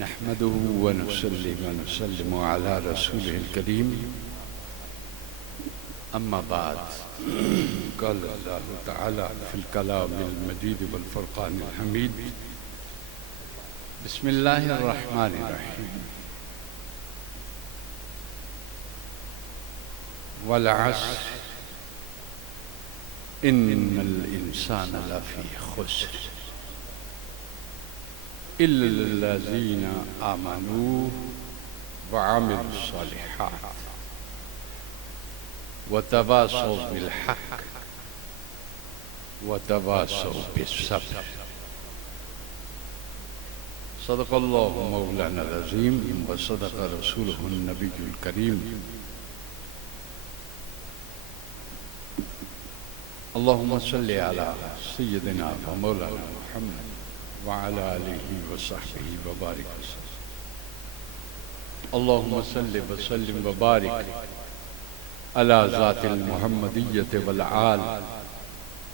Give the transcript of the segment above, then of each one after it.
نحمده ونصلي ونسلم على رسوله الكريم أما بعد قال الله تعالى في الكلام المجيد والفرقان الحميد بسم الله الرحمن الرحيم والعصر إن الإنسان لفي خسر إلا الذين آمنوا وعملوا الصالحات وتواصوا بالحق وتواصوا بالصبر صدق الله مولانا العظيم وصدق رسوله النبي الكريم اللهم صل على سيدنا ومولانا محمد وعلى آله وصحبه وبارك وسلم اللهم صل وسلم وبارك على ذات المحمدية والآل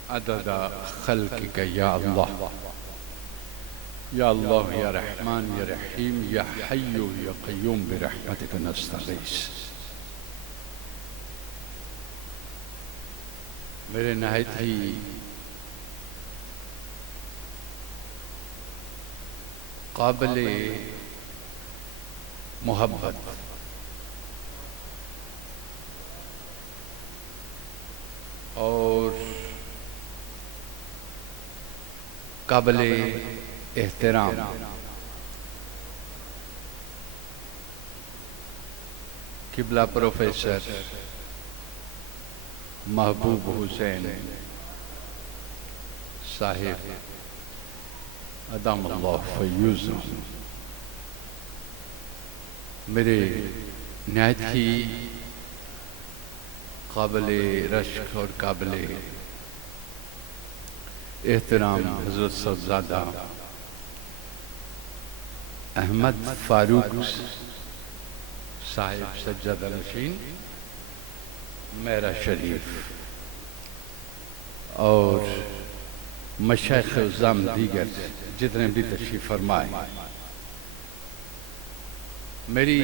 عدد خلقك يا الله يا الله يا رحمن يا رحيم يا حي يا قيوم برحمتك نستغيث میرے نہایت ہی قابل محبت اور قابل احترام قبلہ پروفیسر محبوب حسین صاحب ادام اللہ فیوزہ میرے نہایت ہی قابل رشک اور قابل احترام حضرت صاحبزادہ احمد فاروق صاحب سجادہ نشین میرا شریف اور مشائخ عظام دیگر جتنے بھی تشریف فرمائے میری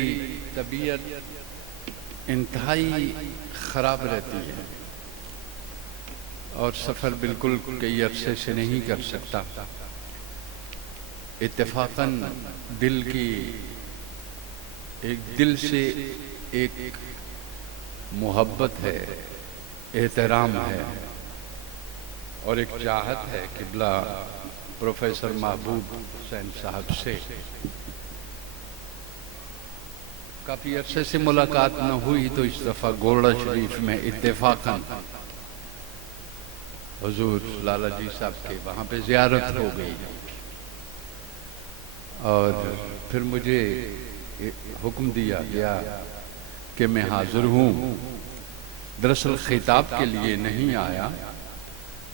طبیعت انتہائی خراب رہتی ہے اور سفر بالکل کئی عرصے سے نہیں کر سکتا اتفاقاً دل سے ایک محبت ہے احترام ہے اور ایک چاہت ہے قبلہ پروفیسر محبوب حسین صاحب سے کافی عرصے سے ملاقات نہ ہوئی تو اس دفعہ گولڑا شریف میں اتفاقاً حضور لالا جی صاحب کے وہاں پہ زیارت ہو گئی اور پھر مجھے حکم دیا گیا کہ میں حاضر ہوں دراصل خطاب کے لیے نہیں آیا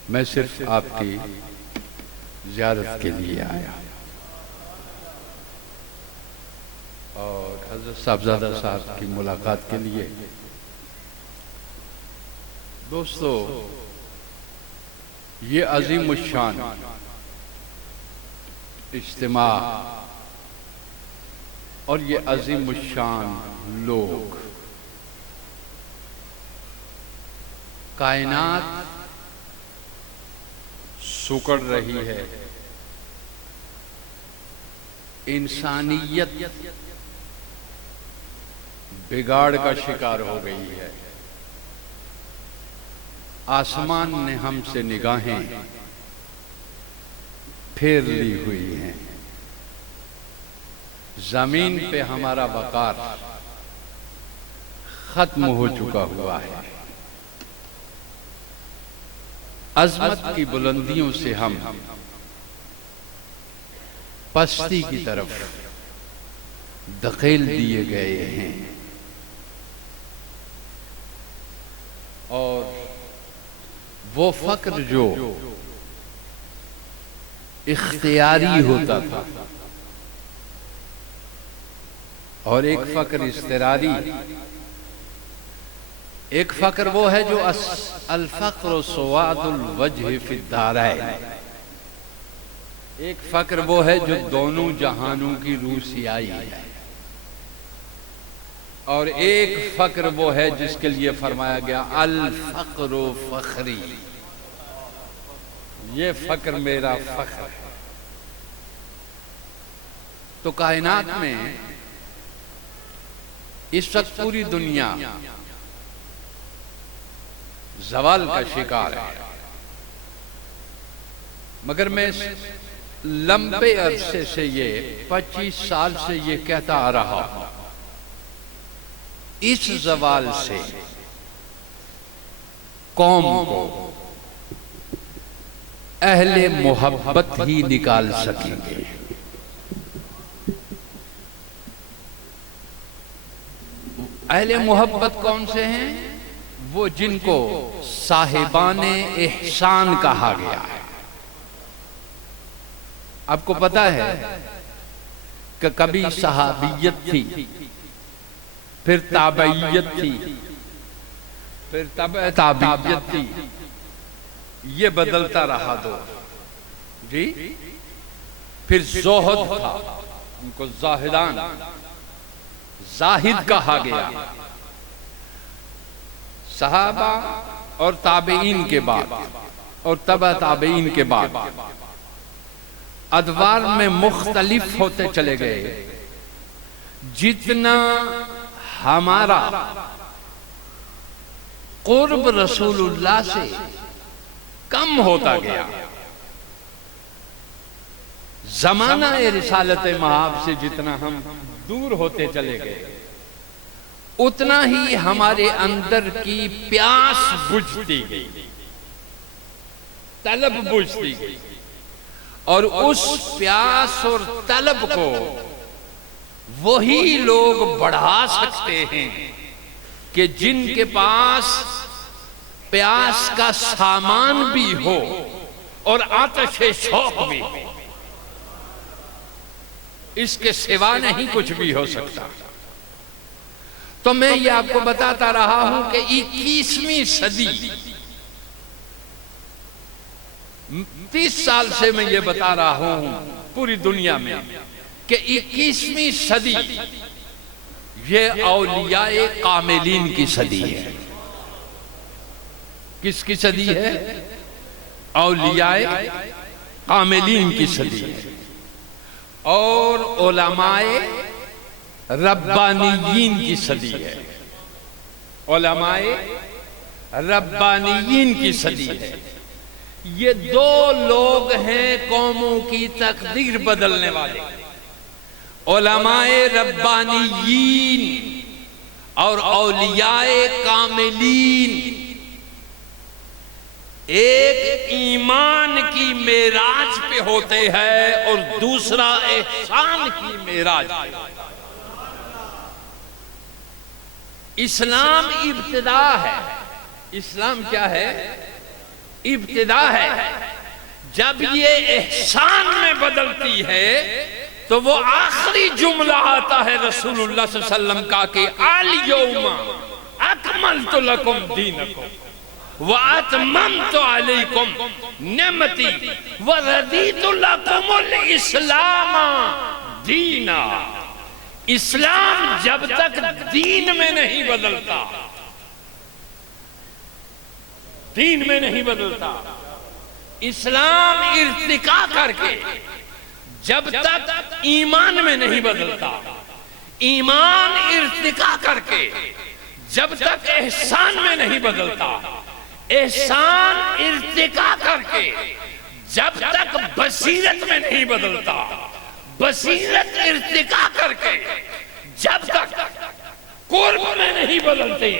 میں صرف آپ کی زیارت کے لیے آیا اور حضرت صاحبزادہ صاحب کی ملاقات کے لیے دوستو یہ عظیم الشان اجتماع اور یہ عظیم الشان لوگ کائنات سکڑ رہی ہے انسانیت بگاڑ کا شکار ہو گئی ہے آسمان نے ہم سے نگاہیں پھیر لی ہوئی ہیں زمین پہ ہمارا وقار ختم ہو چکا ہوا ہے عظمت کی بلندیوں سے ہم پستی کی طرف دھکیل دیے گئے ہیں اور وہ فقر جو اختیاری ہوتا تھا اور ایک فقر اضطراری ایک فقر وہ ہے جو الفقر سواد الوجہ فی الدارین ایک فقر وہ ہے جو دونوں جہانوں کی روح سیاہی ہے، اور ایک فقر وہ ہے جس کے لیے فرمایا گیا الفقر فخری، یہ فقر میرا فخر ہے۔ تو کائنات میں اس وقت پوری دنیا زوال کا شکار ہے، مگر میں لمبے عرصے سے یہ 25 سال سے یہ کہتا آ رہا ہوں، اس زوال سے قوم کو اہل محبت ہی نکال سکیں گے۔ اہل محبت کون سے ہیں؟ وہ جن کو صاحبان احسان کہا گیا ہے۔ آپ کو پتا ہے کہ کبھی صحابیت تھی، پھر تابعیت تھی، پھر تبع تابعیت تھی، یہ بدلتا رہا دو جی۔ پھر زہد تھا، ان کو زاہدان زاہد کہا گیا۔ صحابہ اور تابعین کے بعد اور تبع تابعین کے بعد ادوار میں مختلف ہوتے چلے گئے۔ جتنا ہمارا قرب رسول اللہ سے کم ہوتا گیا، زمانہ رسالت مآب سے جتنا ہم دور ہوتے چلے گئے، اتنا ہی ہمارے اندر کی پیاس بجھتی گئی، طلب بجھتی گئی، اور اس پیاس اور طلب کو وہی لوگ بڑھا سکتے ہیں کہ جن کے پاس پیاس کا سامان بھی ہو اور آتش شوق بھی ہو۔ اس کے سوا نہیں کچھ بھی ہو سکتا۔ تو میں یہ آپ کو بتاتا رہا ہوں کہ 21ویں صدی، 30 سال سے میں یہ بتا رہا ہوں پوری دنیا میں کہ 21ویں صدی یہ اولیاء کاملین کی صدی ہے۔ کس کی صدی ہے؟ اولیاء کاملین کی صدی ہے، اور علماء ربانیین کی صدی ہے۔ علماء ربانیین کی صدی ہے۔ یہ دو لوگ ہیں قوموں کی تقدیر بدلنے والے، علماء ربانیین اور اولیاء کاملین۔ ایک ایمان کی معراج پہ ہوتے ہیں اور دوسرا احسان کی معراج پہ۔ اسلام ابتدا ہے۔ اسلام کیا ہے؟ ابتدا ہے۔ جب یہ احسان میں بدلتی ہے تو وہ آخری جملہ آتا ہے رسول اللہ صلی اللہ علیہ وسلم کا کہ الیوم اکملت لکم دینکم وَأَتْمَمْتُ عَلَيْكُمْ نِعْمَتِي وَرَضِيتُ لَكُمُ الْإِسْلَامَ دِينًا۔ اسلام جب تک دین میں نہیں بدلتا، دین میں نہیں بدلتا، اسلام ارتقا کر کے جب تک ایمان میں نہیں بدلتا، ایمان ارتقا کر کے جب تک احسان میں نہیں بدلتا، احسان ارتقا کر کے جب تک بصیرت میں نہیں بدلتا، بصیرت ارتقا کر کے جب تک قرب میں نہیں بدلتے،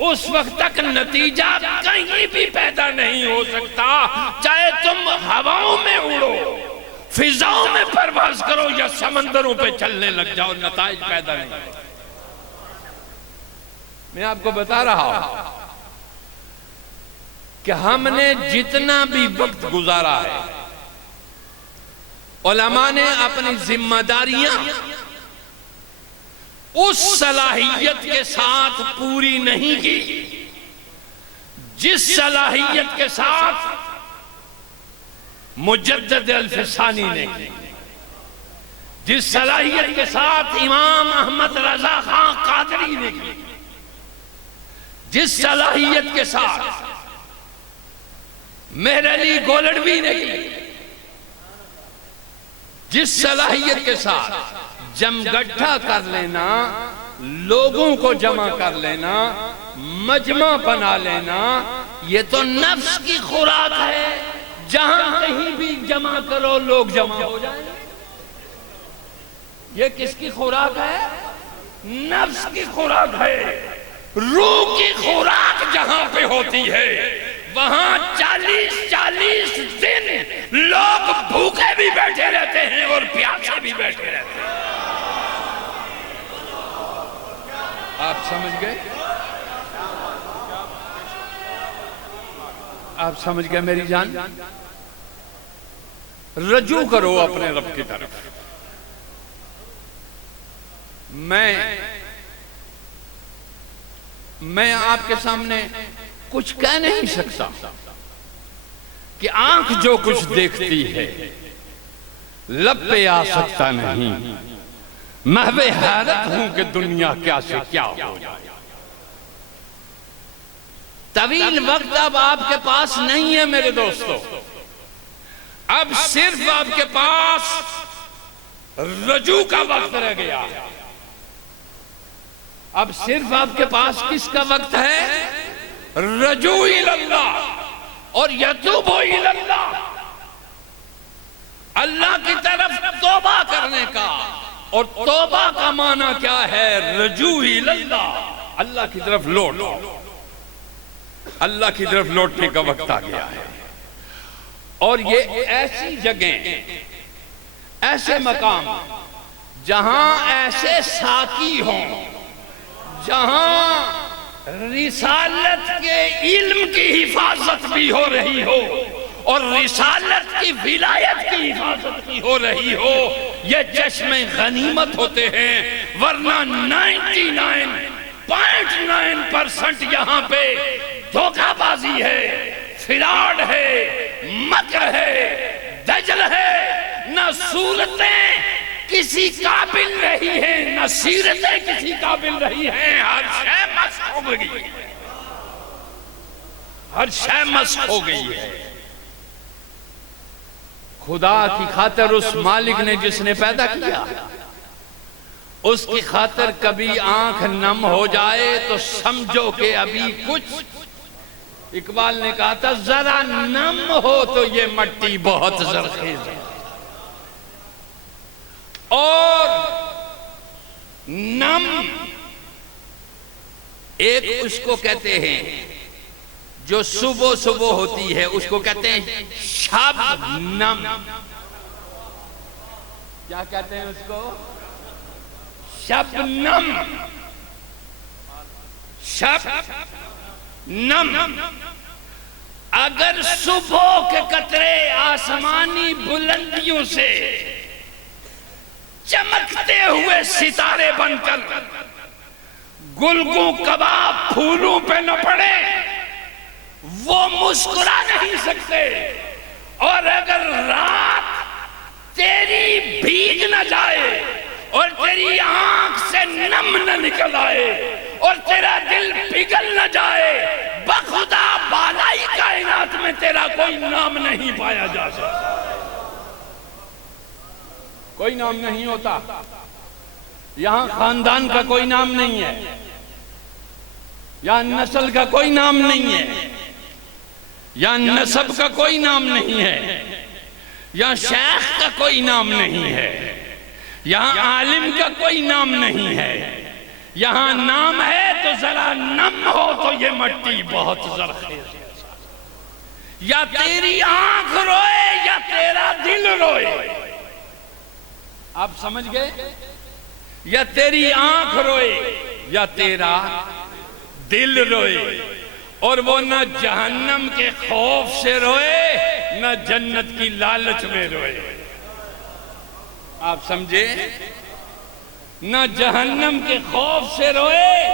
اس وقت تک نتیجہ کہیں بھی پیدا نہیں ہو سکتا۔ چاہے تم ہواؤں میں اڑو، فضاؤں میں پرواز کرو یا سمندروں پہ چلنے لگ جاؤ، نتائج پیدا نہیں ہوتا۔ میں آپ کو بتا رہا ہوں کہ ہم نے جتنا بھی وقت گزارا ہے، علماء نے اپنی ذمہ داریاں اس صلاحیت کے ساتھ پوری نہیں کی جس صلاحیت کے ساتھ مجدد الفسانی نے کی، جس صلاحیت کے ساتھ امام احمد رضا خان قادری نے کی، جس صلاحیت کے ساتھ مہر علی گولڑوی نے کی، جس صلاحیت کے ساتھ جمگٹھا کر لینا، لوگوں کو جمع کر لینا، مجمع بنا لینا، یہ تو نفس کی خوراک ہے۔ جہاں کہیں بھی جمع کرو لوگ جمع ہو جائیں۔ یہ کس کی خوراک ہے؟ نفس کی خوراک ہے۔ روح کی خوراک جہاں پہ ہوتی ہے وہاں 40 دن لوگ بھوکے بھی بیٹھے رہتے ہیں اور پیاسے بھی بیٹھے رہتے ہیں۔ آپ سمجھ گئے؟ آپ سمجھ گئے میری جان؟ رجوع کرو اپنے رب کی طرف۔ میں آپ کے سامنے کچھ کہہ نہیں سکتا کہ آنکھ جو کچھ دیکھتی ہے لب پہ آ سکتا نہیں۔ محو حیرت ہوں کہ دنیا کیا سے کیا ہو جائے۔ طویل وقت اب آپ کے پاس نہیں ہے میرے دوستو، اب صرف آپ کے پاس رجوع کا وقت رہ گیا۔ اب صرف آپ کے پاس کس کا وقت ہے؟ رجوع اللہ اور یتوب اللہ، اللہ کی طرف توبہ کرنے کا۔ اور توبہ کا معنی کیا ہے؟ رجوع اللہ، اللہ کی طرف لوٹو۔ اللہ کی طرف لوٹنے کا وقت آ گیا ہے۔ اور یہ ایسی جگہیں، ایسے مقام جہاں ایسے ساقی ہوں، جہاں رسالت کے علم کی حفاظت بھی ہو رہی ہو اور رسالت کی ولایت کی حفاظت بھی ہو رہی ہو، یہ چشم غنیمت ہوتے ہیں۔ ورنہ 99.9% یہاں پہ دھوکہ بازی ہے، فراڈ ہے، مکر ہے، دجل ہے۔ نہ صورتیں کسی قابل رہی ہیں، نہ سیرتیں کسی قابل رہی ہیں۔ ہر شے مسخ ہو گئی ہے، ہر شے مسخ ہو گئی ہے۔ خدا کی خاطر اس مالک نے جس نے پیدا کیا، اس کی خاطر کبھی آنکھ نم ہو جائے تو سمجھو کہ ابھی کچھ، اقبال نے کہا تھا ذرا نم ہو تو یہ مٹی بہت زرخیز ہے۔ اور نم ایک اس کو کہتے ہیں جو صبح صبح ہوتی ہے، اس کو کہتے ہیں شب نم۔ کیا کہتے ہیں اس کو؟ شب نم، شب نم۔ اگر صبح کے قطرے آسمانی بلندیوں سے چمکتے ہوئے ستارے بن کر گلگوں کباب پھولوں پہ نہ پڑے، وہ مسکرا نہیں سکتے۔ اور اگر رات تیری بھیگ نہ جائے اور تیری آنکھ سے نم نہ نکل آئے اور تیرا دل پگھل نہ جائے، بخدا بالائی کائنات میں تیرا کوئی نام نہیں پایا جا سکتا۔ کوئی نام نہیں ہوتا۔ یہاں خاندان کا کوئی نام نہیں ہے، یہاں نسل کا کوئی نام نہیں ہے، یہاں نسب کا کوئی نام نہیں ہے، یہاں شیخ کا کوئی نام نہیں ہے، یہاں عالم کا کوئی نام نہیں ہے۔ یہاں نام ہے تو ذرا نم ہو تو یہ مٹی بہت زرخیز ہے۔ یا تیری آنکھ روئے یا تیرا دل روئے۔ آپ سمجھ گئے؟ یا تیری آنکھ روئے یا تیرا دل روئے۔ اور وہ نہ جہنم کے خوف سے روئے نہ جنت کی لالچ میں روئے۔ آپ سمجھے؟ نہ جہنم کے خوف سے روئے۔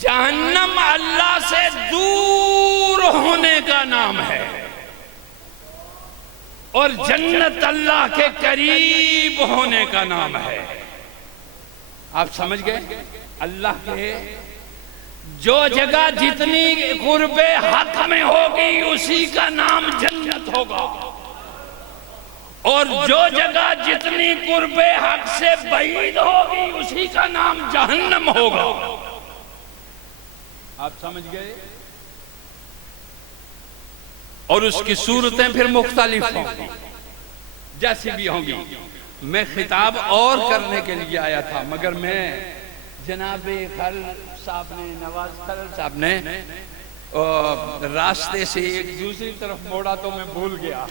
جہنم اللہ سے دور ہونے کا نام ہے۔ اور جنت اللہ کے قریب ہونے کا نام ہے۔ آپ سمجھ گئے؟ اللہ کے جو جگہ جتنی قرب حق میں ہوگی اسی کا نام جنت ہوگا، اور جو جگہ جتنی قرب حق سے بعید ہوگی اسی کا نام جہنم ہوگا۔ آپ سمجھ گئے؟ اور اس کی صورتیں پھر مختلف ہوں گی، جیسی بھی ہوں گی۔ میں خطاب اور کرنے کے لیے آیا تھا، مگر میں جناب خل صاحب نے، نواز خل صاحب نے راستے سے ایک دوسری طرف موڑا تو میں بھول گیا،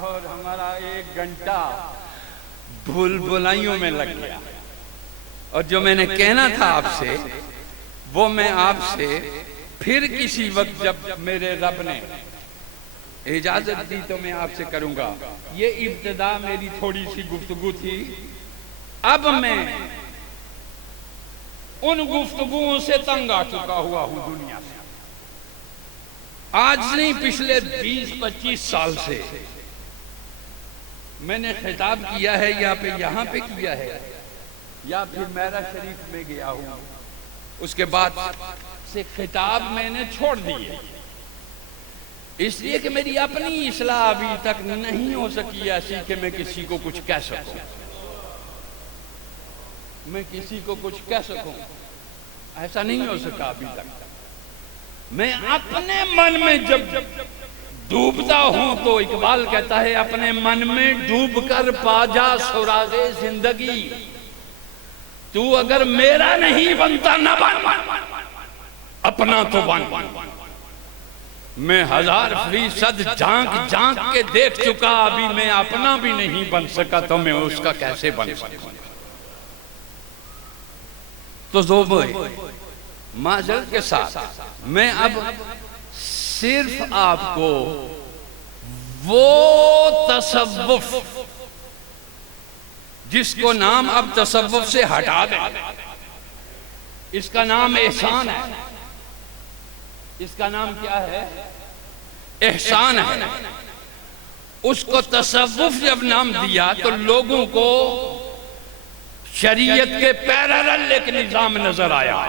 اور ہمارا 1 گھنٹہ بھول بھلائیوں میں لگ گیا۔ اور جو میں نے کہنا تھا آپ سے وہ میں آپ سے پھر کسی وقت جب میرے رب نے اجازت دی تو میں آپ سے کروں گا۔ یہ ابتدا میری تھوڑی سی گفتگو تھی، اب میں ان گفتگوؤں سے تنگ آ چکا ہوا ہوں دنیا سے۔ آج نہیں، پچھلے 20-25 سال سے میں نے خطاب کیا ہے، یہاں پہ کیا ہے، یا پھر میرا شریف میں گیا ہوں، اس کے بعد سے خطاب میں نے چھوڑ دیے، اس لیے کہ میری اپنی اصلاح ابھی تک نہیں ہو سکی ایسی کہ میں کسی کو کچھ کہہ سکوں، ایسا نہیں ہو سکا ابھی تک۔ میں اپنے من میں جب ڈوبتا ہوں تو اقبال کہتا ہے اپنے من میں ڈوب کر پا جا سراغ زندگی، تو اگر میرا نہیں بنتا نہ بن، اپنا تو بن۔ میں 1000% جھانک جھانک کے دیکھ چکا، ابھی میں اپنا بھی نہیں بن سکا تو میں اس کا کیسے بن سکوں؟ تو زوبے معذرت کے ساتھ میں اب صرف آپ کو وہ تصوف جس کو نام اب تصوف سے ہٹا دیں، اس کا نام احسان ہے، اس کا نام کیا ہے؟ احسان ہے۔ اس کو تصوف جب نام دیا تو لوگوں کو شریعت کے پیرالل ایک نظام نظر آیا،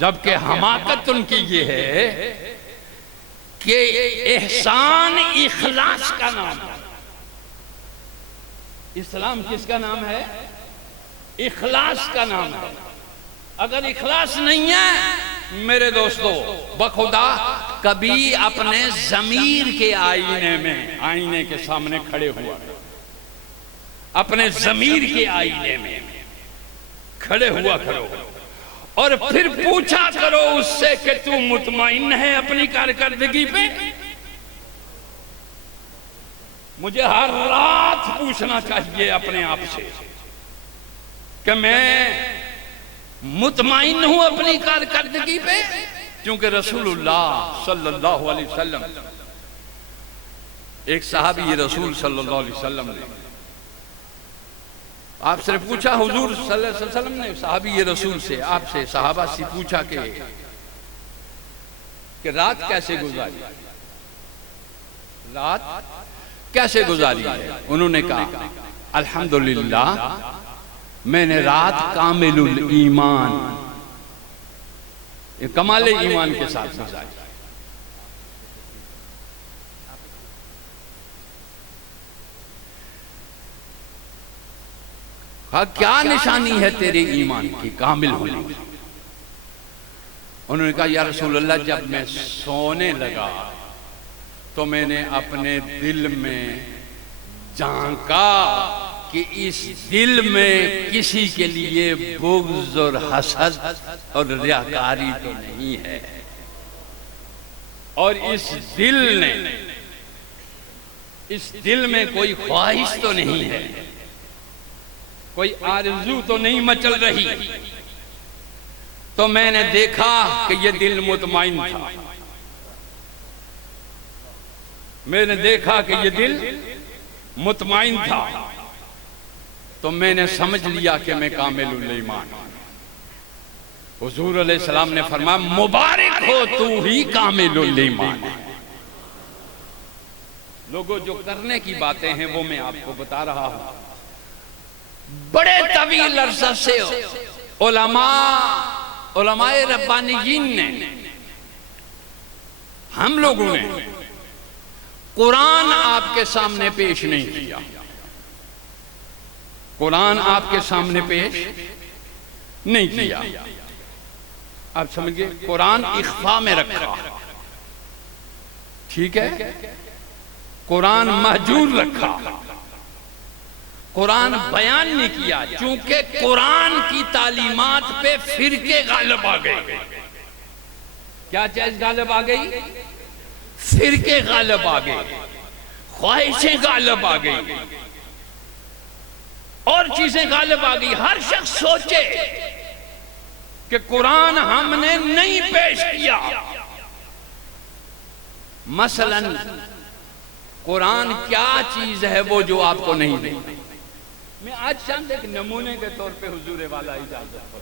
جبکہ حماقت ان کی یہ ہے کہ احسان اخلاص کا نام ہے۔ اسلام کس کا نام ہے؟ اخلاص کا نام ہے۔ اگر اخلاص نہیں ہے میرے دوستو، بخدا کبھی اپنے ضمیر کے آئینے کے سامنے کھڑے ہوا، اپنے ضمیر کے آئینے میں کھڑے ہوا کرو، اور پھر پوچھا کرو اس سے کہ تو مطمئن ہے اپنی کارکردگی پہ؟ مجھے ہر رات پوچھنا چاہیے اپنے آپ سے کہ میں مطمئن ہوں اپنی کارکردگی پہ، کیونکہ رسول اللہ صلی اللہ علیہ وسلم، ایک صحابی رسول صلی اللہ علیہ وسلم نے آپ سے پوچھا، حضور صلی اللہ علیہ وسلم نے صحابی رسول سے، آپ سے صحابہ سے پوچھا کہ رات کیسے گزاری، رات کیسے گزاری ہے؟ انہوں نے کہا الحمدللہ میں نے رات کامل الایمان، کمال ایمان کے ساتھ گزاری۔ کیا نشانی ہے تیرے ایمان کی کامل ہونے کی؟ انہوں نے کہا یا رسول اللہ جب میں سونے لگا تو میں نے اپنے دل میں جھانکا کہ اس دل میں کسی کے لیے بغض اور حسد اور ریاکاری تو نہیں ہے، اور اس دل میں کوئی خواہش تو نہیں ہے، کوئی آرزو تو نہیں مچل رہی۔ تو میں نے دیکھا کہ یہ دل مطمئن تھا، میں نے دیکھا کہ یہ دل مطمئن تھا، تو میں نے سمجھ لیا کہ میں کامل الایمان ہوں۔ حضور علیہ السلام نے فرمایا مبارک ہو تو ہی کامل الایمان ہے، لوگوں جو کرنے کی باتیں ہیں وہ میں آپ کو بتا رہا ہوں. بڑے طویل عرصہ سے علماء ربانیین نے، ہم لوگوں نے قرآن آپ کے سامنے پیش نہیں کیا. قرآن آپ کے سامنے پیش نہیں کیا. آپ سمجھئے قرآن اخفا میں رکھا، ٹھیک ہے، قرآن محجور رکھا، قرآن بیان نہیں کیا، چونکہ قرآن کی تعلیمات پہ فرقے غالب آ گئے. کیا چیز غالب آ گئی؟ فرقے غالب آ گئے، خواہشیں غالب آ گئی، اور چیزیں غالب آ گئی. ہر شخص سوچے کہ قرآن ہم نے نہیں پیش کیا. مثلا قرآن کیا چیز ہے وہ جو آپ کو نہیں دی؟ میں آج چند ایک نمونے کے طور پہ حضور والا اجازت ہو.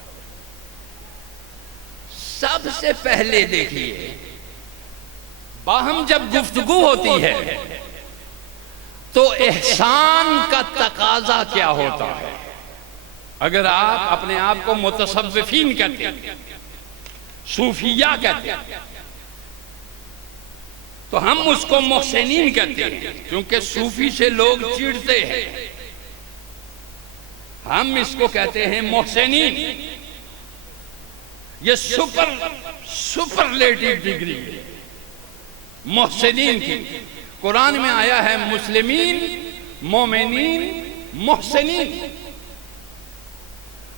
سب سے پہلے دیکھیے، باہم جب گفتگو ہوتی ہے تو احسان کا تقاضا کیا ہوتا ہے؟ اگر آپ اپنے آپ کو متصوفین کہتے ہیں، صوفیہ کہتے ہیں، تو ہم اس کو محسنین کہتے ہیں، کیونکہ صوفی سے لوگ چڑھتے ہیں. ہم اس کو کہتے ہیں محسنین. یہ سپرلیٹیو ڈگری ہے محسنین کی. قرآن میں آیا ہے مسلمین، مومنین، محسنین.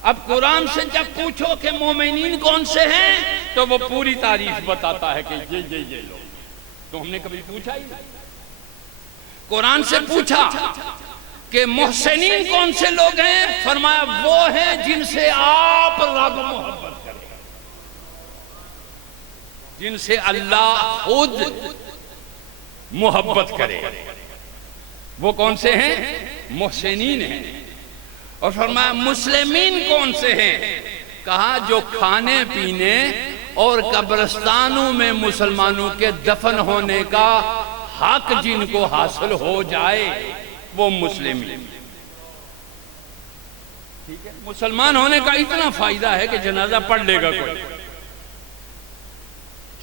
اب قرآن سے جب پوچھو کہ مومنین کون سے ہیں تو وہ پوری تعریف بتاتا ہے کہ یہ لوگ. تو ہم نے کبھی پوچھا ہی نہیں. قرآن سے پوچھا کہ محسنین کون سے لوگ ہیں، فرمایا وہ ہیں جن سے آپ رب محبت کریں، جن سے اللہ خود محبت کرے. وہ کون سے ہیں؟ محسنین ہیں. اور فرمایا مسلمین کون سے ہیں؟ کہا جو کھانے پینے اور قبرستانوں میں مسلمانوں کے دفن ہونے کا حق جن کو حاصل ہو جائے وہ مسلمین. ٹھیک ہے، مسلمان ہونے کا اتنا فائدہ ہے کہ جنازہ پڑھ لے گا کوئی.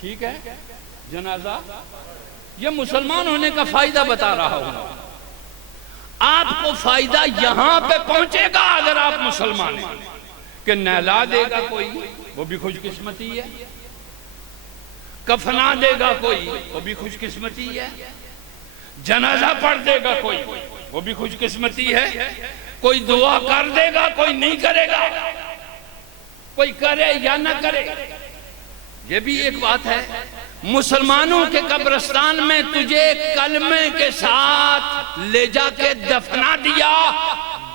ٹھیک ہے، جنازہ، یہ مسلمان ہونے کا فائدہ بتا رہا ہوں. آپ کو فائدہ یہاں پہ پہنچے گا اگر آپ مسلمان ہیں کہ نہلا دے گا کوئی، وہ بھی خوش قسمتی ہے. کفنا دے گا کوئی، وہ بھی خوش قسمتی ہے. جنازہ پڑھ دے گا کوئی، وہ بھی خوش قسمتی ہے. کوئی دعا کر دے گا، کوئی نہیں کرے گا. کوئی کرے یا نہ کرے. یہ بھی ایک بات ہے. مسلمانوں کے قبرستان میں تجھے کلمے کے ساتھ لے جا کے دفنا دیا،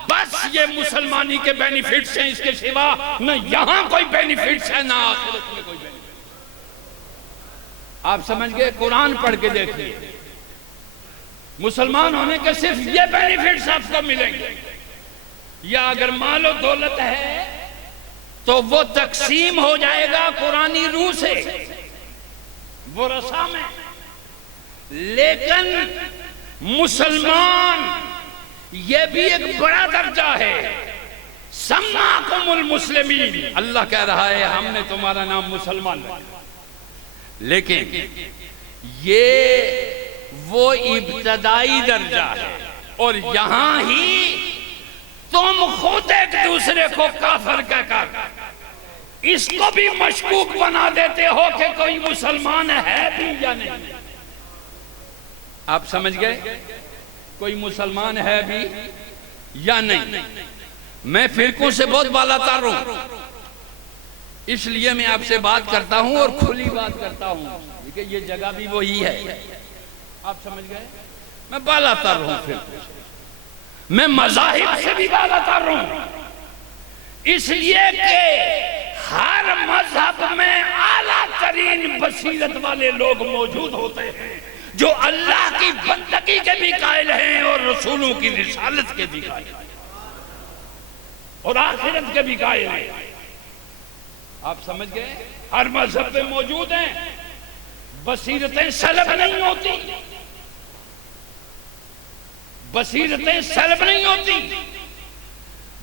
بس یہ مسلمانی کے بینیفٹس ہیں. اس کے سوا نہ یہاں کوئی بینیفٹس ہے نہ آخرت میں کوئی بینیفٹس. آپ سمجھ گئے؟ قرآن پڑھ کے دیکھیے، مسلمان ہونے کے صرف یہ بینیفٹس آپ کو ملیں گے. یا اگر مال و دولت ہے تو وہ تقسیم ہو جائے گا قرآنی روح سے، وہ رسا میں. لیکن مسلمان یہ بھی ایک بڑا درجہ ہے. سماکم المسلمین، اللہ کہہ رہا ہے ہم نے تمہارا نام مسلمان رکھا. لیکن یہ وہ ابتدائی درجہ ہے، اور یہاں ہی تم خود ایک دوسرے کو کافر کہہ کر اس کو بھی مشکوک بنا دیتے ہو کہ کوئی مسلمان ہے بھی یا نہیں. آپ سمجھ گئے؟ کوئی مسلمان ہے بھی یا نہیں. میں فرقوں سے بہت بالا تر ہوں، اس لیے میں آپ سے بات کرتا ہوں اور کھلی بات کرتا ہوں کیونکہ یہ جگہ بھی وہی ہے. آپ سمجھ گئے؟ میں بالا تر ہوں فرقوں سے، میں مذاہب سے بھی بالا تر ہوں، اس لیے کہ ہر مذہب میں اعلیٰ ترین بصیرت والے لوگ موجود ہوتے ہیں جو اللہ کی بندگی کے بھی قائل ہیں اور رسولوں کی رسالت کے بھی قائل ہیں اور آخرت کے بھی قائل ہیں. آپ سمجھ گئے؟ ہر مذہب میں موجود ہیں. بصیرتیں سلب نہیں ہوتی. بصیرتیں سلب نہیں ہوتی،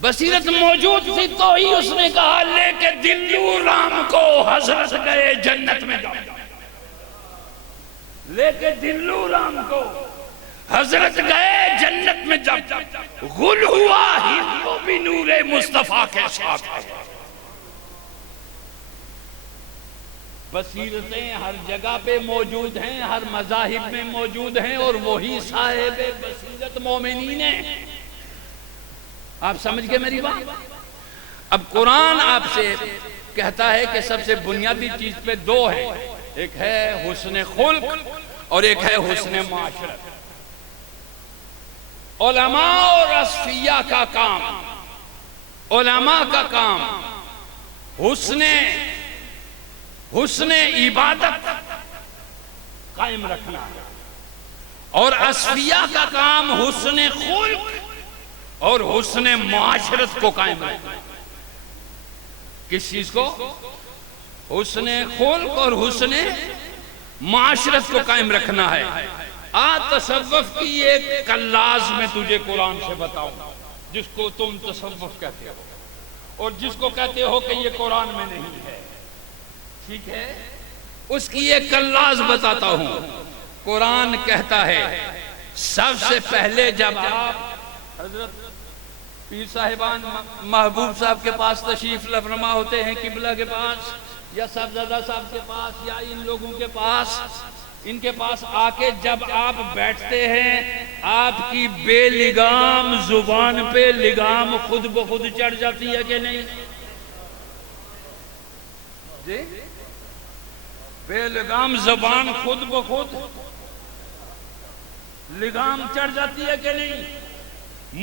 بصیرت موجود تھی تو ہی اس نے کہا لے کے دلو رام کو حضرت گئے جنت میں جاؤ، لے کے دلو رام کو حضرت گئے جنت میں جب غل ہوا ہندو بھی نور مصطفیٰ کے ساتھ ہے۔ بصیرتیں ہر جگہ پہ موجود ہیں، ہر مذاہب میں موجود ہیں، اور وہی صاحب بصیرت مومنین ہیں۔ آپ سمجھ گئے میری بات؟ اب قرآن آپ سے کہتا ہے کہ سب سے بنیادی چیز پہ دو ہے، ایک ہے حسن خلق اور ایک ہے حسن معاشرت۔ علماء اور اصفیاء کا کام، علماء کا کام حسن عبادت قائم رکھنا ہے، اور اصفیاء کا کام حسن خلق اور حسن معاشرت کو قائم رکھنا ہے۔ کس چیز کو؟ حسن خلق اور حسن معاشرت کو قائم رکھنا ہے۔ تصوف کی ایک کلاز میں تجھے قرآن سے بتاؤں، جس کو تم تصوف کہتے ہو اور جس کو کہتے ہو کہ یہ قرآن میں نہیں ہے، ٹھیک ہے؟ اس کی ایک کلاز بتاتا ہوں۔ قرآن کہتا ہے سب سے پہلے جب آپ حضرت پیر صاحبان محبوب صاحب کے پاس تشریف فرما ہوتے ہیں، قبلہ کے پاس یا صاحبزادہ صاحب کے پاس یا ان لوگوں کے پاس، ان کے پاس آ کے جب آپ بیٹھتے ہیں، آپ کی بے لگام زبان پہ لگام خود بخود چڑھ جاتی ہے کہ نہیں؟ جی بے لگام زبان خود بخود لگام چڑھ جاتی ہے کہ نہیں؟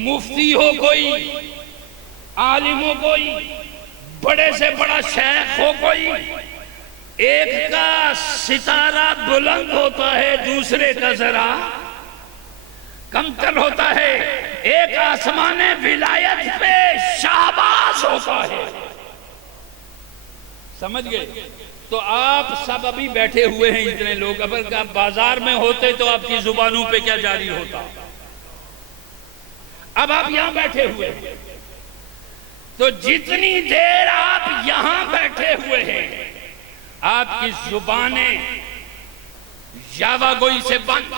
مفتی ہو کوئی، عالم ہو کوئی، بڑے سے بڑا شیخ ہو کوئی، ایک کا ستارہ بلند ہوتا ہے، دوسرے کا ذرا کمتر ہوتا ہے، ایک آسمان ولایت پہ شہباز ہوتا ہے، سمجھ گئے؟ تو آپ سب ابھی بیٹھے ہوئے ہیں اتنے لوگ، اگر آپ بازار میں ہوتے تو آپ کی زبانوں پہ کیا جاری ہوتا؟ اب آپ یہاں بیٹھے ہوئے ہیں، تو جتنی دیر آپ یہاں بیٹھے ہوئے ہیں آپ کی زبانیں یاوہ گوئی سے بند،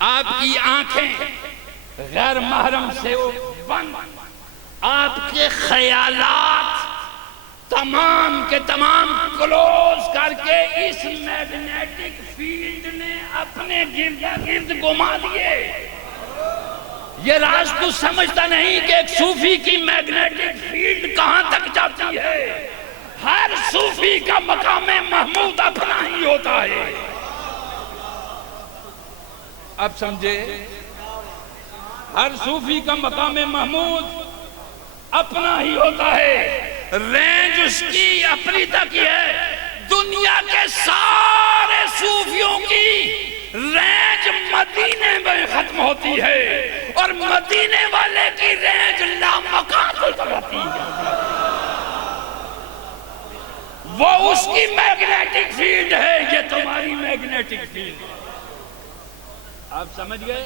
آپ کی آنکھیں غیر محرم سے بند، آپ کے خیالات تمام کے تمام کلوز کر کے اس میگنیٹک فیلڈ نے اپنے گرد گرد گھما دیے۔ یہ راز تو سمجھتا نہیں کہ ایک صوفی کی میگنیٹک فیلڈ کہاں تک جاتی ہے۔ ہر صوفی کا مقام محمود اپنا ہی ہوتا ہے۔ اب سمجھے؟ ہر صوفی کا مقام محمود اپنا ہی ہوتا ہے، رینج اس کی اپنی تک ہی ہے۔ دنیا کے سارے صوفیوں کی رینج مدینے میں ختم ہوتی ہے، اور مدینے والے کی رینج لامکان تک ہوتی ہے۔ وہ اس کی میگنیٹک فیلڈ ہے، یہ تمہاری میگنیٹک فیلڈ ہے۔ آپ سمجھ گئے؟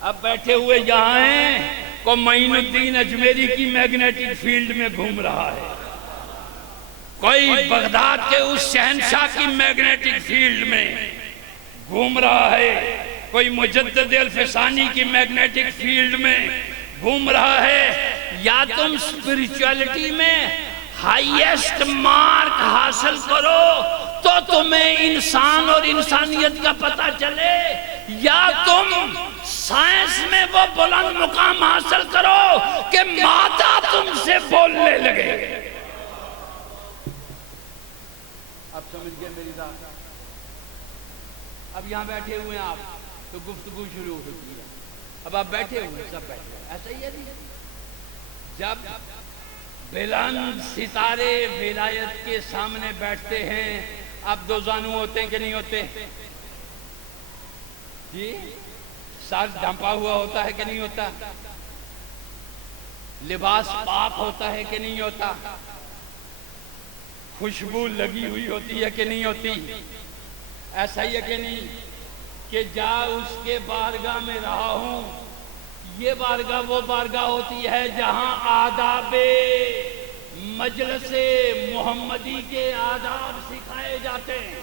اب بیٹھے ہوئے یہاں ہیں، کو معین الدین اجمیری کی میگنیٹک فیلڈ میں گھوم رہا ہے، کوئی بغداد کے اس شہنشاہ کی میگنیٹک فیلڈ میں گھوم رہا ہے، کوئی مجدد الفسانی کی میگنیٹک فیلڈ میں گھوم رہا ہے۔ یا تم اسپریچولیٹی میں ہائیسٹ مارک حاصل کرو تو تمہیں انسان اور انسانیت کا پتہ چلے، یا تم سائنس میں وہ بلند مقام حاصل کرو کہ مادہ تم سے بولنے لگے۔ اب سمجھ گئے میری بات؟ اب یہاں بیٹھے ہوئے ہیں آپ تو گفتگو شروع ہوتی ہے، اب آپ بیٹھے ہوئے سب بیٹھے ہیں، ایسا ہی ہے نہیں؟ جب بلند ستارے ولایت کے سامنے بیٹھتے ہیں، اب دو زانو ہوتے ہیں کہ نہیں ہوتے؟ جی سر ڈھمپا ہوا ہوتا ہے کہ نہیں ہوتا؟ لباس پاک ہوتا ہے کہ نہیں ہوتا؟ خوشبو لگی ہوئی ہوتی ہے کہ نہیں ہوتی؟ ایسا ہی ہے کہ نہیں؟ کہ جا اس کے بارگاہ میں رہا ہوں. یہ بارگاہ وہ بارگاہ ہوتی ہے جہاں آداب مجلس محمدی کے آداب سکھائے جاتے ہیں.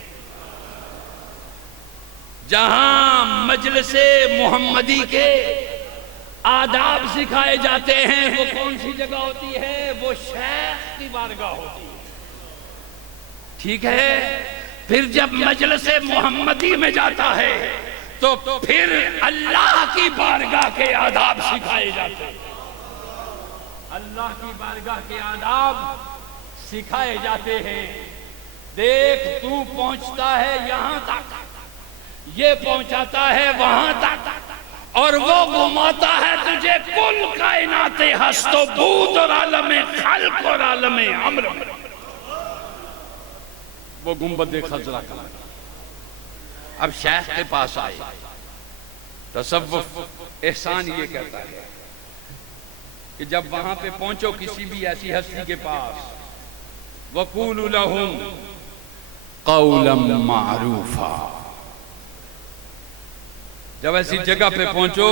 جہاں مجلس محمدی کے آداب سکھائے جاتے ہیں وہ کون سی جگہ ہوتی ہے؟ وہ شیخ کی بارگاہ ہوتی ہے. ٹھیک ہے. پھر جب مجلس محمدی میں جاتا ہے تو پھر اللہ کی بارگاہ کے آداب سکھائے جاتے ہیں. اللہ کی بارگاہ کے آداب سکھائے جاتے ہیں. دیکھ تو پہنچتا ہے یہاں تک، یہ پہنچاتا ہے وہاں تک، اور وہ گھماتا ہے تجھے کل کائنات ہست و بود اور عالم خلق اور عالم امر میں. وہ گنبد خضرا کا. اب شیخ کے پاس آئے. تصوف احسان یہ کہتا ہے کہ جب وہاں پہ پہنچو کسی بھی ایسی ہستی کے پاس، وَقُولُ لَهُمْ قَوْلًا مَعْرُوفًا، جب ایسی جگہ پہ پہنچو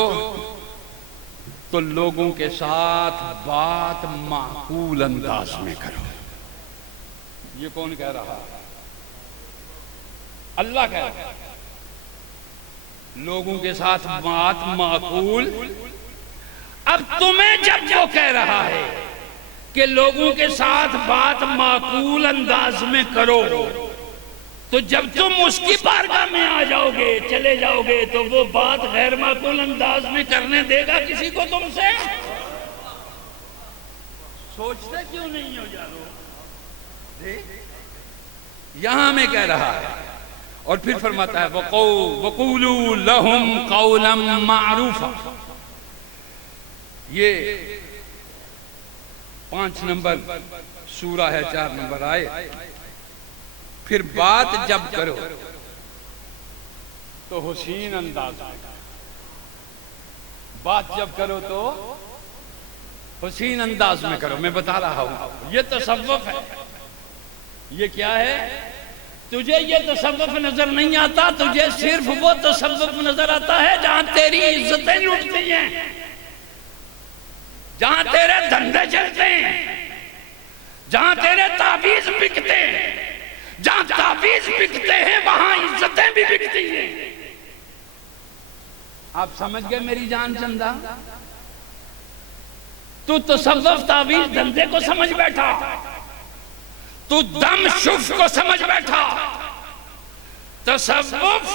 تو لوگوں کے ساتھ بات معقول انداز میں کرو. یہ کون کہہ رہا ہے؟ اللہ کہہ رہا ہے. لوگوں کے ساتھ بات معقول. اب تمہیں جب وہ کہہ رہا ہے کہ لوگوں کے ساتھ بات معقول انداز میں کرو، تو جب تم اس کی بارگاہ میں آ جاؤ گے، چلے جاؤ گے، تو وہ بات غیر معقول انداز میں کرنے دے گا کسی کو تم سے؟ سوچتے کیوں نہیں ہو جانو؟ یہاں میں کہہ رہا ہے. اور پھر فرماتا ہے وَقُولُوا لَهُمْ قَوْلًا مَعْرُوفًا. یہ 5 نمبر سورہ ہے، 4 نمبر آئے. پھر بات جب کرو تو حسین انداز میں. بات جب کرو تو حسین انداز میں کرو. میں بتا رہا ہوں یہ تصوف ہے. یہ کیا ہے؟ تجھے یہ تصوف نظر نہیں آتا، تجھے صرف وہ تصوف نظر آتا ہے جہاں تیری عزتیں لٹتی ہیں، جہاں تیرے دھندے چلتے ہیں، جہاں تیرے تعویذ بکتے ہیں. جہاں تعویذ بکتے ہیں وہاں عزتیں بھی بکتی ہیں. آپ سمجھ گئے میری جان چندہ؟ تو تصوف تعویذ دھندے کو سمجھ بیٹھا، تو دم شف کو سمجھ بیٹھا. تصوف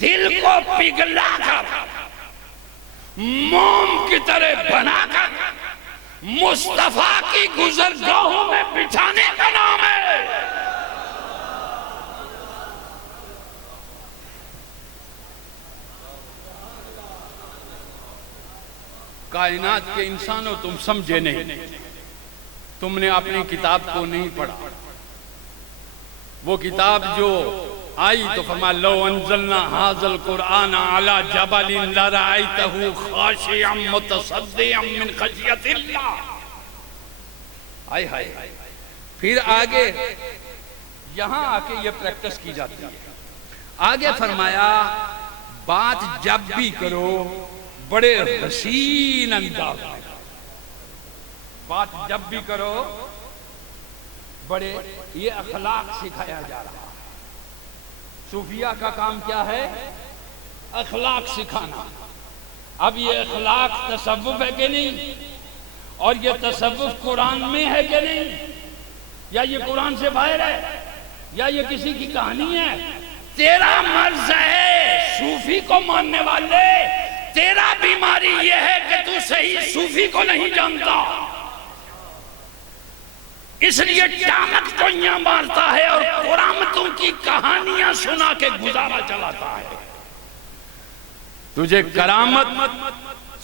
دل کو پگھلا کر موم کی طرح بنا کر مصطفیٰ کی گزرگاہوں میں بچھانے کا نام ہے. کائنات کے انسانوں تم سمجھے نہیں، تم نے اپنی کتاب کو نہیں پڑھا. وہ کتاب جو آئی تو فرمایا لو انزلنا هذا القرآن على جبل لرأيته خاشعا متصدعا من خشیۃ اللہ. آئے ہائے. پھر آگے یہاں آ کے یہ پریکٹس کی جاتی ہے. آگے فرمایا بات جب بھی کرو بڑے حسین انداز میں. بات جب بھی کرو بڑے، یہ اخلاق سکھایا جا رہا ہے. صوفیہ کا کام کیا ہے؟ اخلاق سکھانا. اب یہ اخلاق تصوف ہے کہ نہیں؟ اور یہ تصوف قرآن میں ہے کہ نہیں؟ یا یہ قرآن سے باہر ہے؟ یا یہ کسی کی کہانی ہے؟ تیرا مرض ہے صوفی کو ماننے والے، تیرا بیماری یہ ہے کہ تو صحیح صوفی کو نہیں جانتا. اس لیے ٹانک کو یہاں مارتا ہے اور قرآمتوں کی کہانیاں سنا کے گزارا چلاتا ہے. تجھے کرامت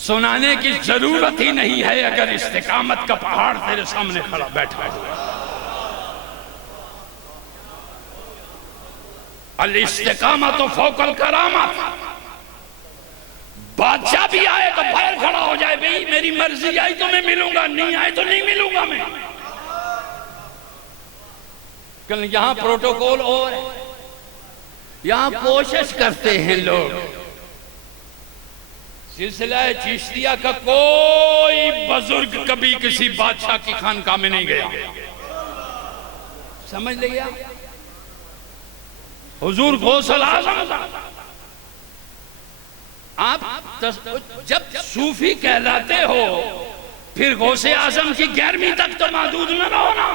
سنانے کی ضرورت ہی نہیں ہے اگر استقامت کا پہاڑ تیرے سامنے کھڑا بیٹھا ہوا ہے. الاستقامت فوق الکرامت. بادشاہ بھی آئے تو باہر کھڑا ہو جائے، بھئی میری مرضی آئی تو میں ملوں گا، نہیں آئے تو نہیں ملوں گا میں. کہ یہاں پروٹوکول اور ہے. یہاں کوشش کرتے ہیں لوگ، سلسلہ چشتیہ کا کوئی بزرگ کبھی کسی بادشاہ کی خانقاہ میں نہیں گیا، سمجھ لے گیا؟ حضور غوث الاعظم، آپ جب صوفی کہلاتے ہو پھر غوث اعظم کی 11ویں تک تو محدود نہ رہو نا،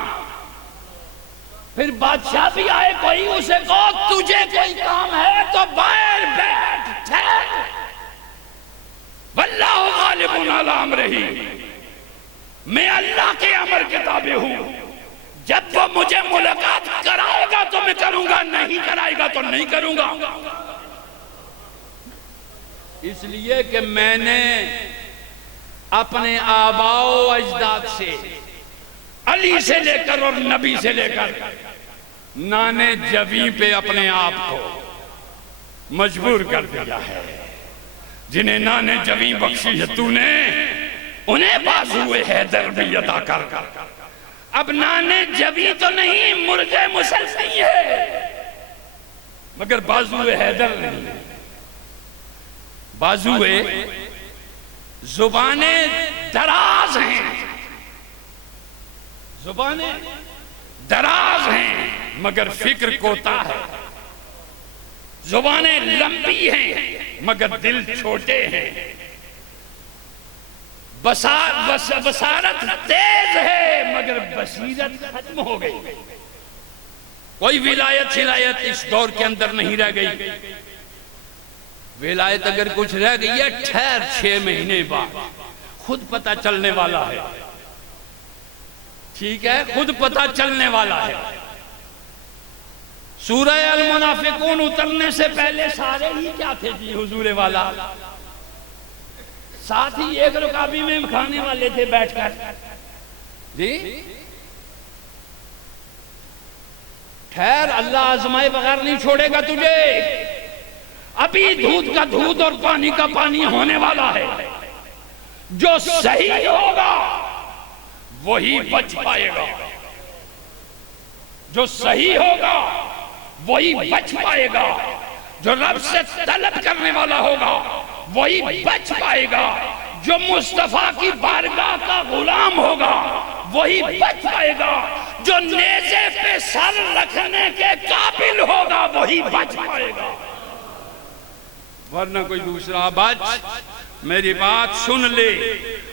پھر بادشاہ بھی آئے کوئی اسے کہو تجھے کوئی کام ہے تو باہر بیٹھ ٹھہر، واللہ غالب علی امرہ، میں اللہ کے امر کے تابع ہوں، جب وہ مجھے ملاقات کرائے گا تو میں کروں گا، نہیں کرائے گا تو نہیں کروں گا، اس لیے کہ میں نے اپنے آباء و اجداد سے، علی سے لے کر اور نبی سے لے کر نانے جویں پہ اپنے آپ کو مجبور کر دیا ہے، جنہیں نانے جویں بخشی ہے تو نے، انہیں بازوئے حیدر بھی عطا کر، اب نانے جویں تو نہیں مرغے مسلسل ہے، مگر بازوئے حیدر نہیں ہے، بازوئے زبانیں دراز ہیں، زبانیں دراز ہیں مگر فکر کوتا ہے، زبانیں لمبی ہیں مگر دل چھوٹے ہیں، بصارت تیز ہے مگر بصیرت ختم ہو گئی، کوئی ولایت شلایت اس دور کے اندر نہیں رہ گئی، ولایت اگر کچھ رہ گئی ہے ٹھہر 6 مہینے بعد خود پتہ چلنے والا ہے، ٹھیک ہے، خود پتہ چلنے والا ہے، سورہ المنافقون اترنے سے پہلے سارے ہی کیا تھے جی حضور والا، ساتھ ہی ایک رکابی میں کھانے والے تھے بیٹھ کر، جی ٹھہر، اللہ آزمائے بغیر نہیں چھوڑے گا تجھے، ابھی دودھ کا دودھ اور پانی کا پانی ہونے والا ہے، جو صحیح ہوگا وہی بچ پائے گا، جو صحیح ہوگا وہی بچ پائے گا، جو رب سے طلب کرنے والا ہوگا وہی بچ پائے گا، جو مصطفیٰ کی بارگاہ کا غلام ہوگا وہی بچ پائے گا، جو نیزے پہ سر رکھنے کے قابل ہوگا وہی بچ پائے گا، ورنہ کوئی دوسرا بچ، میری بات سن لے،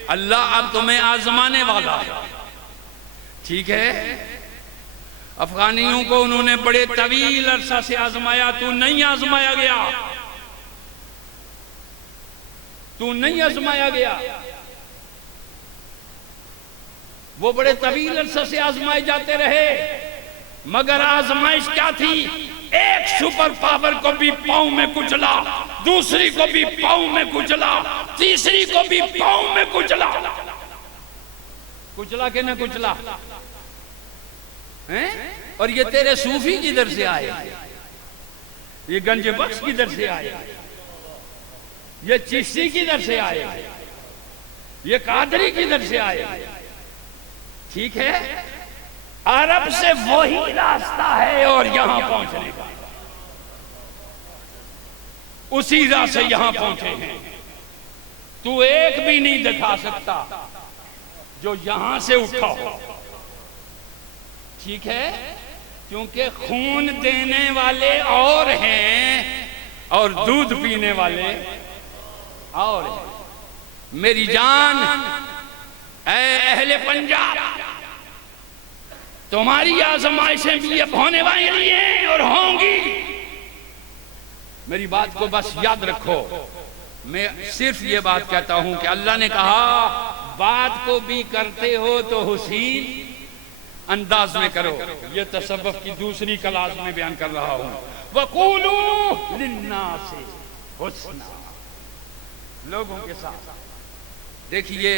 اللہ اب تمہیں آزمانے والا ہے، ٹھیک ہے، افغانیوں کو انہوں نے بڑے طویل عرصہ سے آزمایا، تو نہیں آزمایا گیا، تو نہیں آزمایا گیا، وہ بڑے طویل عرصہ سے آزمائے جاتے رہے، مگر آزمائش کیا تھی؟ ایک سپر پاور کو بھی پاؤں میں کچلا، دوسری کو بھی پاؤں میں کچلا، تیسری کو بھی پاؤں میں کچلا، کچلا کہ نہ کچلا، اور یہ تیرے صوفی کدھر سے آئے، یہ گنج بخش کدھر سے آئے، یہ چشتی کدھر سے آئے، یہ قادری کدھر سے آئے، ٹھیک ہے، عرب سے وہی راستہ ہے اور یہاں پہنچنے کا، اسی راہ سے یہاں پہنچے ہیں، تو ایک بھی نہیں دکھا سکتا جو یہاں سے اٹھا ہو، ٹھیک ہے، کیونکہ خون دینے والے اور ہیں اور دودھ پینے والے اور ہیں، میری جان اے اہل پنجاب، تمہاری آزمائشیں بھی اب ہونے والی ہیں اور ہوں گی، میری بات کو بس یاد رکھو، میں صرف یہ بات کہتا ہوں کہ اللہ نے کہا بات کو بھی کرتے ہو تو حسین انداز میں کرو، یہ تصوف کی دوسری کلاس میں بیان کر رہا ہوں، وَقُولُوا لِلنَّاسِ حُسْنًا، لوگوں کے ساتھ، دیکھیے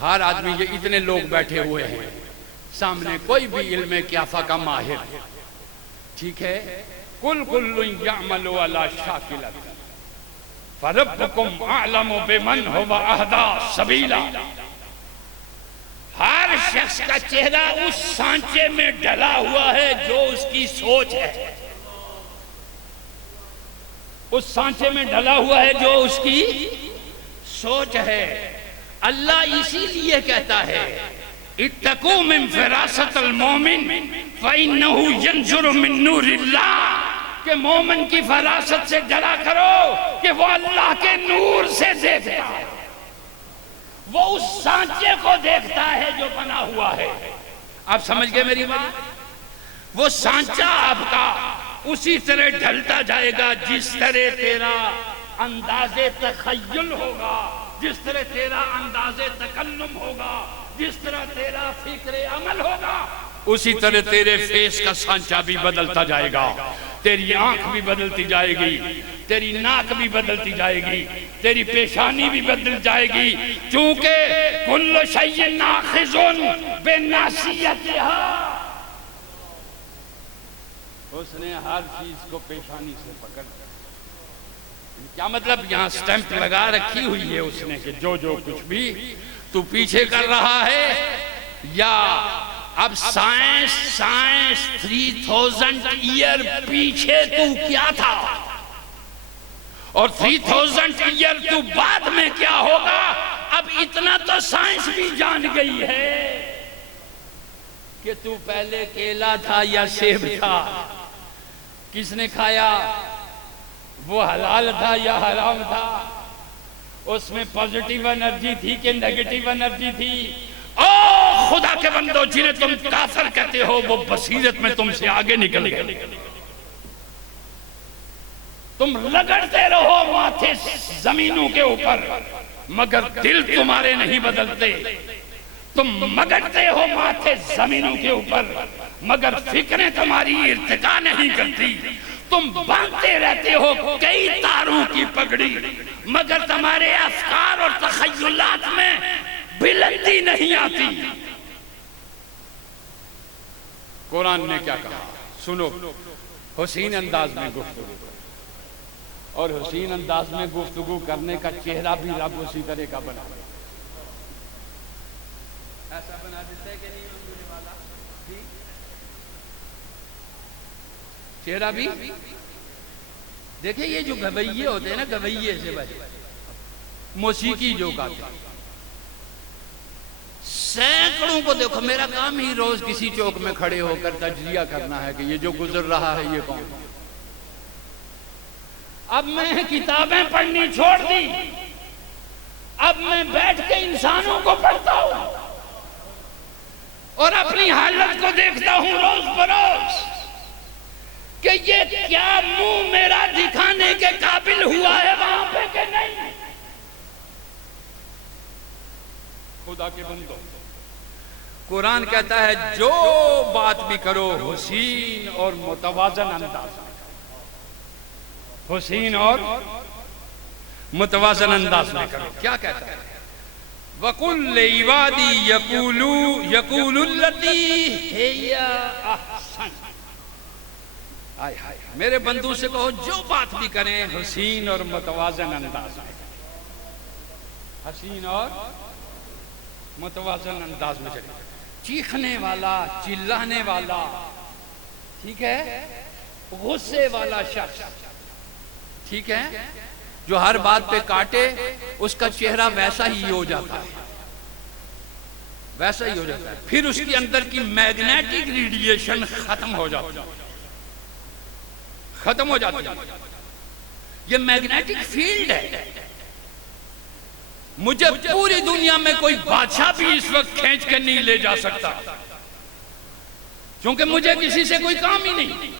ہر آدمی، یہ اتنے لوگ بیٹھے ہوئے ہیں سامنے، کوئی بھی علم قیافہ کا ماہر، ٹھیک ہے، کل یعمل علی شاکلۃ فربکم اعلم بمن هو اہدی سبیلا، ہر شخص کا چہرہ اس سانچے میں ڈلا ہوا ہے جو اس کی سوچ ہے، اس سانچے میں ڈلا ہوا ہے جو اس کی سوچ ہے۔ اللہ اسی لیے کہتا ہے اتقوا من فراست المومن فإنه ينظر من نور اللہ، کہ مومن کی فراست سے ڈرا کرو کہ وہ اللہ کے نور سے دیکھتا ہے، وہ اس سانچے کو دیکھتا ہے جو بنا ہوا ہے۔ آپ سمجھ گئے میری بات؟ وہ سانچہ آپ کا اسی طرح ڈھلتا جائے گا جس طرح تیرا انداز تخیل ہوگا، جس طرح تیرا انداز تکلم ہوگا، جس طرح تیرا فکر عمل ہوگا، اسی طرح تیرے فیس کا سانچہ بھی بدلتا جائے گا۔ تیری آنکھ بھی بدلتی جائے گی، تیری ناک بھی بدلتی جائے گی، تیری پیشانی بھی بدل جائے گی، چونکہ کل شیء ناخذ بناصیتہا، اس نے ہر چیز کو پیشانی سے پکڑ لیا۔ کیا مطلب؟ یہاں سٹیمپ لگا رکھی ہوئی ہے اس نے کہ جو کچھ بھی تو پیچھے کر رہا ہے، یا اب سائنس 3000 ایئر پیچھے تو کیا تھا اور 3000 ایئر تو بعد میں کیا ہوگا، اب اتنا تو سائنس بھی جان گئی ہے کہ تو پہلے کیلا تھا یا سیب تھا، کس نے کھایا، وہ حلال تھا یا حرام تھا، اس میں پازیٹیو انرجی تھی کہ نیگیٹیو انرجی تھی۔ او خدا کے بندو، جنہیں تم کافر کہتے ہو وہ بصیرت میں تم سے آگے نکل گئے۔ تم لگڑتے رہو ماتھے زمینوں کے اوپر مگر دل تمہارے نہیں بدلتے، تم مگڑتے ہو ماتھے زمینوں کے اوپر مگر فکریں تمہاری ارتقا نہیں کرتی، تم باندھتے رہتے ہو کئی تاروں کی پگڑی مگر تمہارے افکار اور تخیلات میں بلندی نہیں آتی۔ قرآن نے کیا کہا سنو، حسین انداز میں گفتگو، اور حسین انداز میں گفتگو کرنے کا چہرہ بھی رب اسی طرح کا بنا، ایسا بنا دیتا ہے کہ نہیں ہونے والا چہرہ بھی۔ دیکھیں یہ جو گویے ہوتے ہیں نا، گویے سے بھائی موسیقی جو گاتے ہیں، سینکڑوں کو دیکھو، میرا کام ہی روز کسی چوک میں کھڑے ہو کر تجزیہ کرنا ہے کہ یہ جو گزر رہا ہے یہ کون ہے۔ اب میں کتابیں پڑھنی چھوڑ دی، اب میں بیٹھ کے انسانوں کو پڑھتا ہوں اور اپنی حالت کو دیکھتا ہوں روز بروز کہ یہ کیا منہ میرا دکھانے کے قابل ہوا ہے وہاں پہ کہ نہیں۔ خدا کے بندو، قرآن کہتا ہے جو بات بھی کرو حسین اور متوازن انداز میں، حسین اور متوازن انداز میں کرو۔ کیا کہتا ہے؟ وَقُلْ لِعِبَادِي يَقُولُوا الَّتِي هِيَ أَحْسَنُ، میرے بندوں سے کہو جو بات بھی کریں حسین اور متوازن انداز میں، حسین اور متوازن انداز میں چلے۔ چیخنے والا، چلانے والا، ٹھیک ہے، غصے والا شخص، ٹھیک ہے، جو ہر بات پہ کاٹے، اس کا چہرہ ویسا ہی ہو جاتا ہے، ویسا ہی ہو جاتا ہے، پھر اس کے اندر کی میگنیٹک ریڈیشن ختم ہو جاتی ہے، ختم ہو جاتی ہے۔ یہ میگنیٹک فیلڈ ہے، مجھے پوری دنیا میں کوئی بادشاہ بھی اس وقت کھینچ کے نہیں لے جا سکتا، کیونکہ مجھے کسی سے کوئی کام ہی نہیں۔